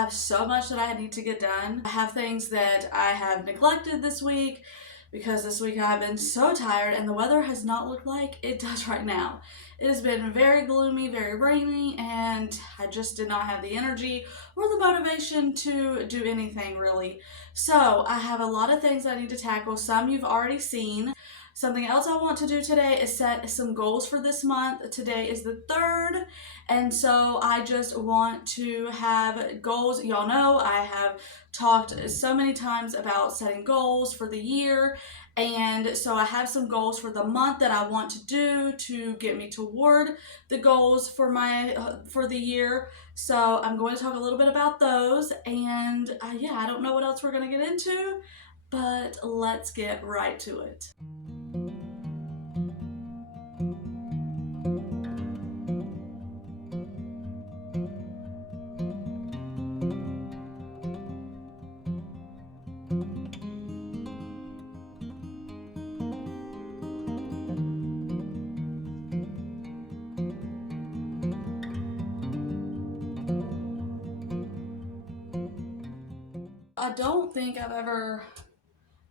have so much that I need to get done. I have things that I have neglected this week because this week I've been so tired and the weather has not looked like it does right now. It has been very gloomy, very rainy, and I just did not have the energy or the motivation to do anything really. So I have a lot of things I need to tackle. Some you've already seen. Something else I want to do today is set some goals for this month. Today is the 3rd, and so I just want to have goals. Y'all know I have talked so many times about setting goals for the year, and so I have some goals for the month that I want to do to get me toward the goals for for the year. So I'm going to talk a little bit about those, and yeah, I don't know what else we're going to get into, but let's get right to it. I don't think I've ever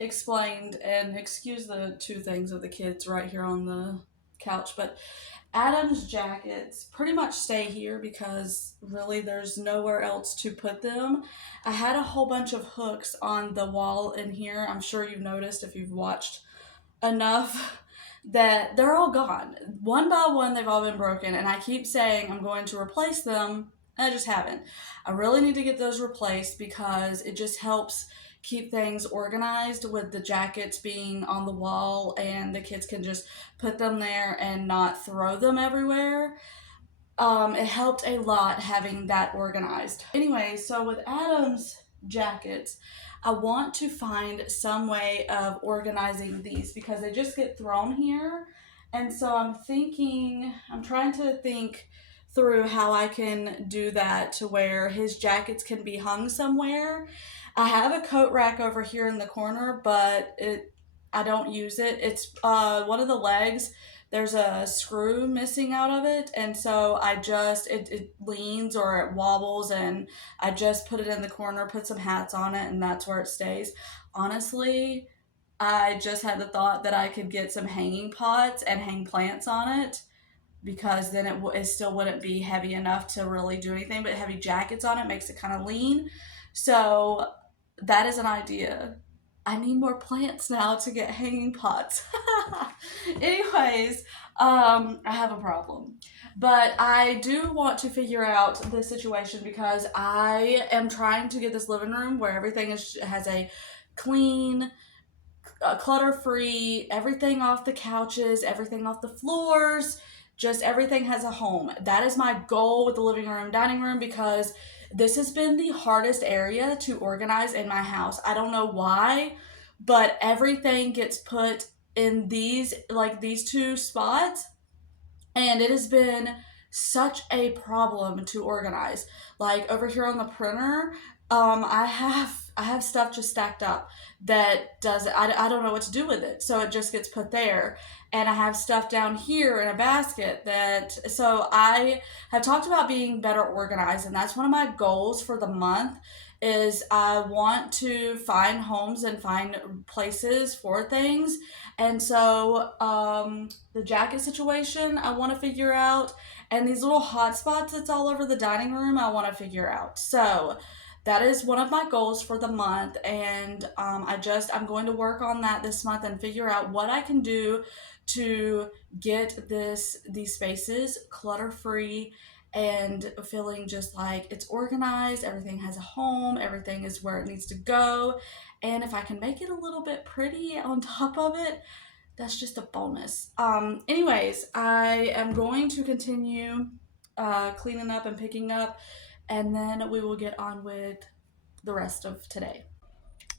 explained, and excuse the two things of the kids right here on the couch, but Adam's jackets pretty much stay here because really there's nowhere else to put them. I had a whole bunch of hooks on the wall in here. I'm sure you've noticed if you've watched enough that they're all gone. One by one, they've all been broken, and I keep saying I'm going to replace them, and I just haven't. I really need to get those replaced because it just helps keep things organized with the jackets being on the wall, and the kids can just put them there and not throw them everywhere. It helped a lot having that organized. Anyway, so with Adam's jackets, I want to find some way of organizing these because they just get thrown here. And so I'm trying to think through how I can do that to where his jackets can be hung somewhere. I have a coat rack over here in the corner, but I don't use it. It's one of the legs. There's a screw missing out of it, and so it leans or it wobbles, and I just put it in the corner, put some hats on it, and that's where it stays. Honestly, I just had the thought that I could get some hanging pots and hang plants on it because then it still wouldn't be heavy enough to really do anything, but heavy jackets on it makes it kind of lean. So that is an idea. I need more plants now to get hanging pots. Anyways, I have a problem. But I do want to figure out this situation because I am trying to get this living room where everything has a clean, clutter-free, everything off the couches, everything off the floors, just everything has a home. That is my goal with the living room, dining room, because this has been the hardest area to organize in my house. I don't know why, but everything gets put in these two spots, and it has been such a problem to organize. Like over here on the printer, I have stuff just stacked up that I don't know what to do with it, so it just gets put there. And I have stuff down here in a basket so I have talked about being better organized, and that's one of my goals for the month is I want to find homes and find places for things. And so the jacket situation I want to figure out, and these little hot spots that's all over the dining room I want to figure out. So that is one of my goals for the month, and I'm going to work on that this month and figure out what I can do to get these spaces clutter-free and feeling just like it's organized, everything has a home, everything is where it needs to go, and if I can make it a little bit pretty on top of it, that's just a bonus. Anyways, I am going to continue cleaning up and picking up, and then we will get on with the rest of today.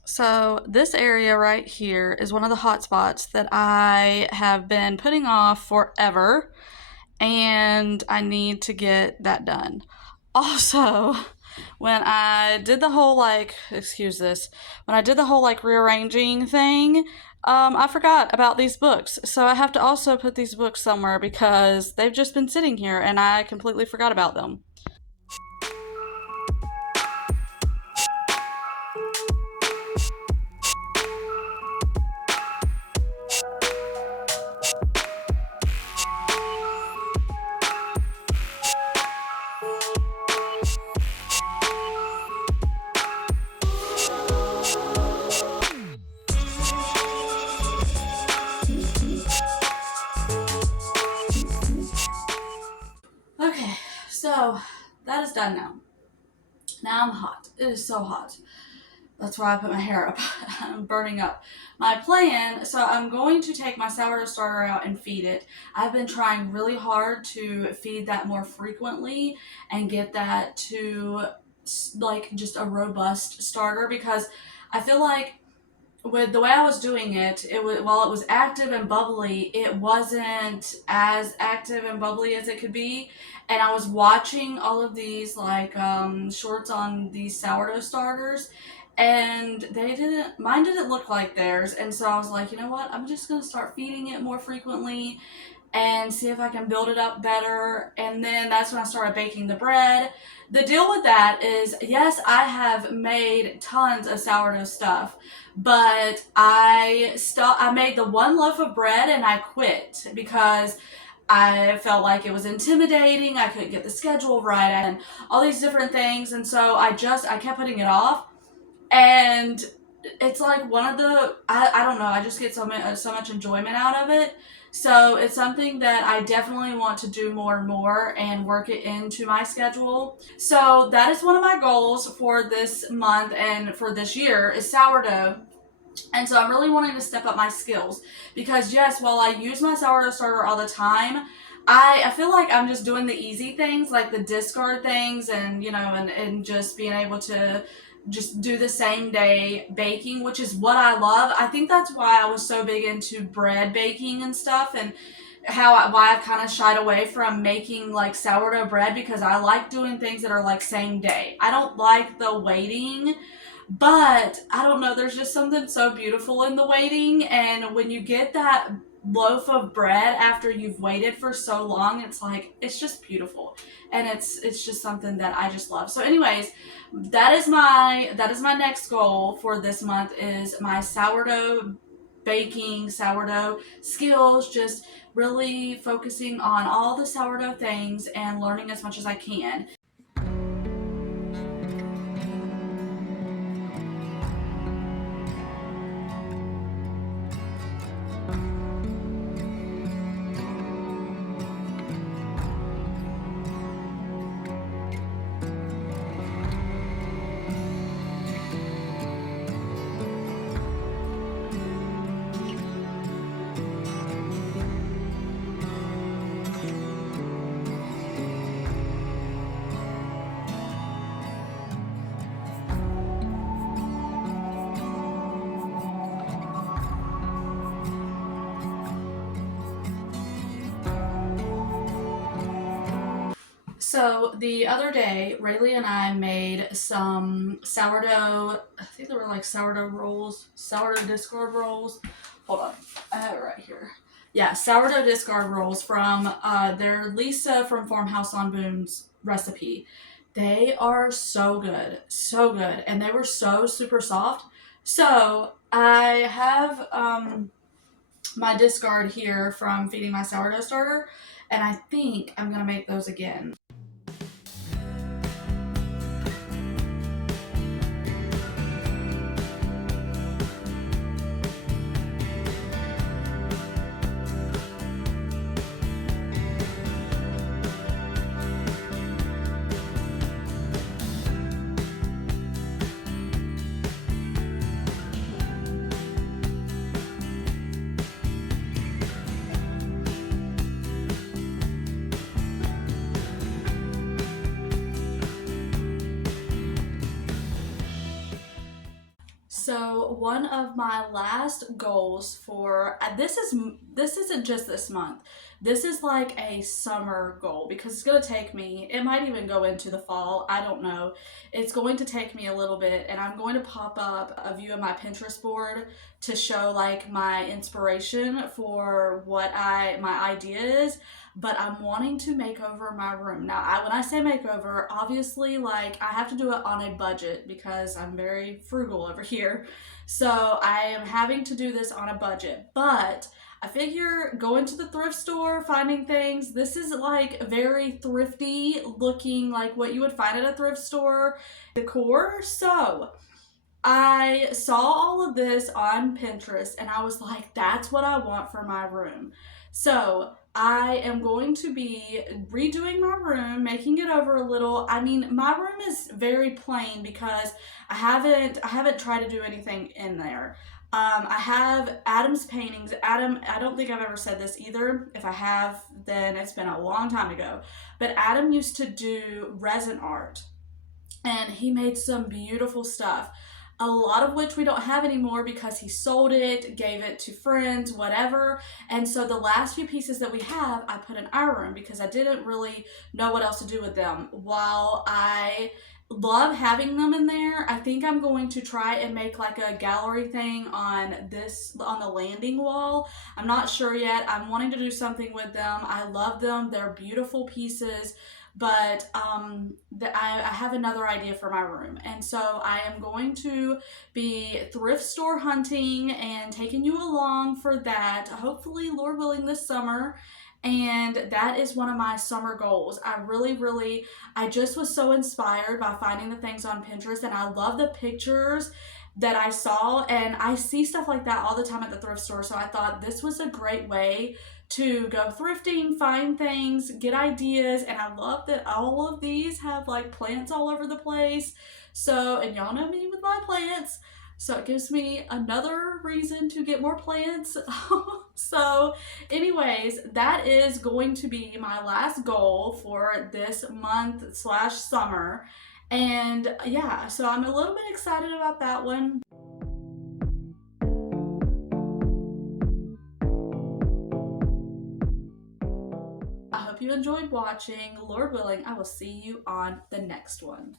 So this area right here is one of the hot spots that I have been putting off forever, and I need to get that done. Also, when I did the whole rearranging thing, I forgot about these books. So I have to also put these books somewhere because they've just been sitting here and I completely forgot about them. So that is done now. Now I'm hot. It is so hot. That's why I put my hair up. I'm burning up. My plan, so I'm going to take my sourdough starter out and feed it. I've been trying really hard to feed that more frequently and get that to like just a robust starter, because I feel like with the way I was doing it, while it was active and bubbly, it wasn't as active and bubbly as it could be. And I was watching all of these like shorts on these sourdough starters, and mine didn't look like theirs. And so I was like, you know what? I'm just gonna start feeding it more frequently and see if I can build it up better. And then that's when I started baking the bread. The deal with that is, yes, I have made tons of sourdough stuff, but I made the one loaf of bread and I quit because I felt like it was intimidating. I couldn't get the schedule right and all these different things. And so I kept putting it off. And it's like one of the, I don't know, I just get so much enjoyment out of it. So it's something that I definitely want to do more and more and work it into my schedule. So that is one of my goals for this month and for this year is sourdough. And so I'm really wanting to step up my skills because, yes, while I use my sourdough starter all the time, I feel like I'm just doing the easy things like the discard things and, and just being able to just do the same day baking, which is what I love. I think that's why I was so big into bread baking and stuff, and why I've kind of shied away from making like sourdough bread, because I like doing things that are like same day. I don't like the waiting, but I don't know, there's just something so beautiful in the waiting, and when you get that loaf of bread after you've waited for so long, it's just beautiful, and it's just something that I just love. So anyways, that is my next goal for this month is my sourdough baking, sourdough skills, just really focusing on all the sourdough things and learning as much as I can. So the other day, Rayleigh and I made some sourdough, I think they were like sourdough rolls, sourdough discard rolls. Hold on, I have it right here. Yeah, sourdough discard rolls from their Lisa from Farmhouse on Boone's recipe. They are so good, so good, and they were so super soft. So I have my discard here from feeding my sourdough starter, and I think I'm gonna make those again. So one of my last goals for this isn't just this month. This is like a summer goal because it's going to take me, it might even go into the fall, I don't know. It's going to take me a little bit, and I'm going to pop up a view of my Pinterest board to show like my inspiration for what my idea is. But I'm wanting to make over my room. Now, when I say makeover, obviously, like, I have to do it on a budget because I'm very frugal over here. So I am having to do this on a budget. But I figure going to the thrift store, finding things, this is like very thrifty looking, like what you would find at a thrift store decor. So I saw all of this on Pinterest and I was like, that's what I want for my room. So I am going to be redoing my room, making it over a little. I mean, my room is very plain because I haven't tried to do anything in there. I have Adam's paintings. Adam, I don't think I've ever said this either. If I have, then it's been a long time ago. But Adam used to do resin art and he made some beautiful stuff. A lot of which we don't have anymore because he sold it, gave it to friends, whatever. And so the last few pieces that we have, I put in our room because I didn't really know what else to do with them. While I love having them in there, I think I'm going to try and make like a gallery thing on the landing wall. I'm not sure yet. I'm wanting to do something with them. I love them. They're beautiful pieces. But I have another idea for my room. And so I am going to be thrift store hunting and taking you along for that, hopefully, Lord willing, this summer. And that is one of my summer goals. I just was so inspired by finding the things on Pinterest, and I love the pictures that I saw, and I see stuff like that all the time at the thrift store. So I thought this was a great way to go thrifting, find things, get ideas, and I love that all of these have like plants all over the place. So, and y'all know me with my plants. So it gives me another reason to get more plants. So anyways, that is going to be my last goal for this month slash summer. And yeah, so I'm a little bit excited about that one. I hope you enjoyed watching. Lord willing, I will see you on the next one.